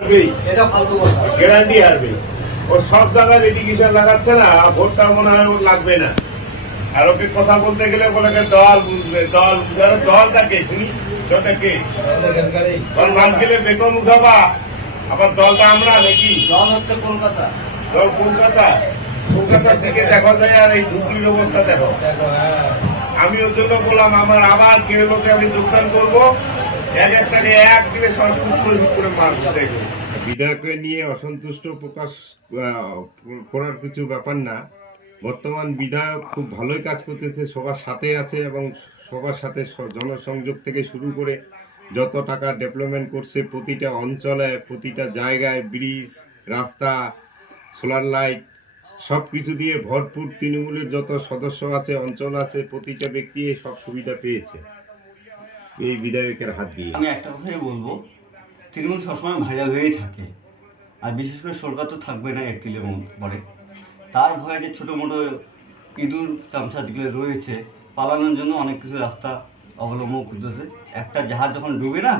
এটা ফালতু কথা, গ্যারান্টি হারবে। ও সব জায়গায় লিটিগেশন লাগাচ্ছে না, ভোটটা মনে হয় ওর লাগবে না। আর ওকে কথা বলতে গেলে বলে দল বুঝবে, দল বুঝার দলটাকে শুনি, দলটাকে ওর মাস গেলে বেতন উঠাবা, আবার দলটা আমরা নাকি? দল হচ্ছে কলকাতা। দল কলকাতা, কলকাতার দিকে দেখা যায় আর এই ঝুঁকির অবস্থা দেখো। আমি ওর জন্য বললাম আমার আবার কেরলতে আমি যোগদান করবো, একটাকে একদিনে সব করে মারবো। দেখবো বিধায়ককে নিয়ে অসন্তুষ্ট প্রকাশ করার কিছু ব্যাপার না। বর্তমান বিধায়ক খুব ভালোই কাজ করতেছে, সবার সাথে আছে এবং সবার সাথে জনসংযোগ থেকে শুরু করে যত টাকা ডেভেলপমেন্ট করছে প্রতিটা অঞ্চলে, প্রতিটা জায়গায় ব্রিজ, রাস্তা, সোলার লাইট সব কিছু দিয়ে ভরপুর। তৃণমূলের যত সদস্য আছে, অঞ্চল আছে, প্রতিটা ব্যক্তি এই সব সুবিধা পেয়েছে এই বিধায়কের হাত দিয়ে। আমি একটা কথাই বলবো, তৃণমূল সবসময় ভাইরাল হয়েই থাকে, আর বিশেষ করে সরকার তো থাকবে না এপ্রিলের পরে। তার ভয়ে যে ছোটো মোটো ইঁদুর চামচা যেগুলো রয়েছে, পালানোর জন্য অনেক কিছু রাস্তা অবলম্বন করতেছে। একটা জাহাজ যখন ডুবে না,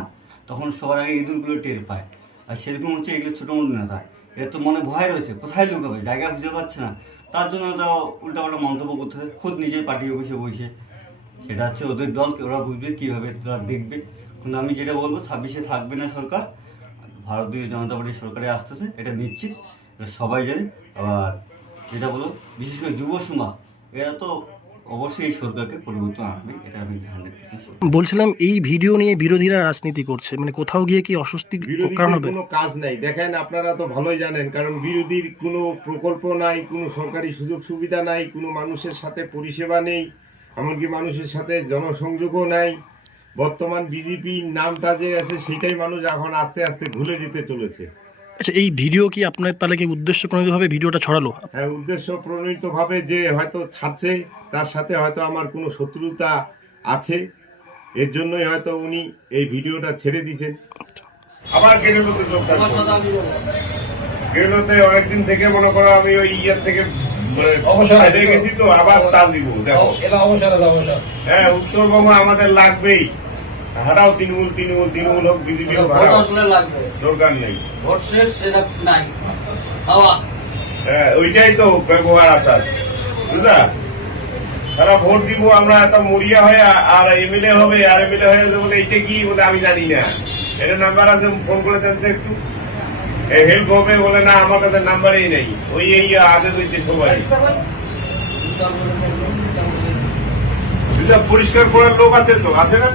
তখন সবার আগে ইঁদুরগুলো টের পায়, আর সেরকম হচ্ছে এগুলো ছোটো মোটো নেতা। এর তো মনে ভয় রয়েছে, কোথায় লুকাবে, জায়গা খুঁজে পাচ্ছে না, তার জন্য তাও উল্টাপাল্টা মন্তব্য করতেছে, খোদ নিজেই পার্টি অফিসে বসে। সেটা হচ্ছে ওদের দলকে, ওরা বুঝবে কীভাবে তারা দেখবে। কিন্তু আমি যেটা বলবো, 26-এ থাকবে না সরকার, ভারতীয় জনতা পার্টির সরকারে আসতেছে, এটা নিশ্চিত, এটা সবাই জানে। আবার যেটা বলো, বিশেষ করে যুব সমাজ, এরা তো অবশ্যই এই সরকারকে পরিবর্তন আনবে, এটা আমি 100% বলছিলাম এই ভিডিও নিয়ে বিরোধীরা রাজনীতি করছে, মানে কোথাও গিয়ে কি অস্বস্তি কারণ হবে? কোনো কাজ নাই, দেখেন আপনারা তো ভালোই জানেন, কারণ বিরোধীর কোনো প্রকল্প নাই, কোনো সরকারি সুযোগ সুবিধা নাই, কোনো মানুষের সাথে পরিষেবা নেই, এমনকি মানুষের সাথে জনসংযোগও নাই। বর্তমান বিজেপি নামটা যে আছে সেটাই মানুষ এখন আস্তে আস্তে ভুলে যেতে চলেছে। আচ্ছা, এই ভিডিও কি আপনার তাহলে কি উদ্দেশ্য প্রণোদিতভাবে ভিডিওটা ছড়ালো? হ্যাঁ, উদ্দেশ্য প্রণোদিতভাবে যে হয়তো ছাড়ছে, তার সাথে হয়তো আমার কোনো শত্রুতা আছে, এর জন্যই হয়তো উনি এই ভিডিওটা ছেড়ে দিয়েছেন। আবার কেরলতে যোগদান করবো। কেরলতে অনেকদিন থেকে মনে করো আমি ওই ইয়ার থেকে হয়ে গেছি, তো আবার তাল দিব। দেখো হ্যাঁ, উত্তরবঙ্গ আমাদের লাগবেই। হাটাও তৃণমূল, তৃণমূল তৃণমূল হোক, বিজেপি হোক, দরকার নেই। ভোট শেষ, সেটা নাই। হ্যাঁ, ওইটাই তো ব্যবহার আচার, বুঝলা? তারা ভোট দিব, আমরা এত মরিয়া হয়ে আর এমএলএ হবে, আর এমএলএ হয়ে যাবে বলে এইটা কি বলে আমি জানি না। এটা নাম্বার আছে, ফোন করে দেন তো একটু, হেল্প হবে। বলে না, আমার কাছে নাম্বারই নেই। ওই এই আগে হইতে সবাই পরিষ্কার করার লোক আছে তো, আছে না?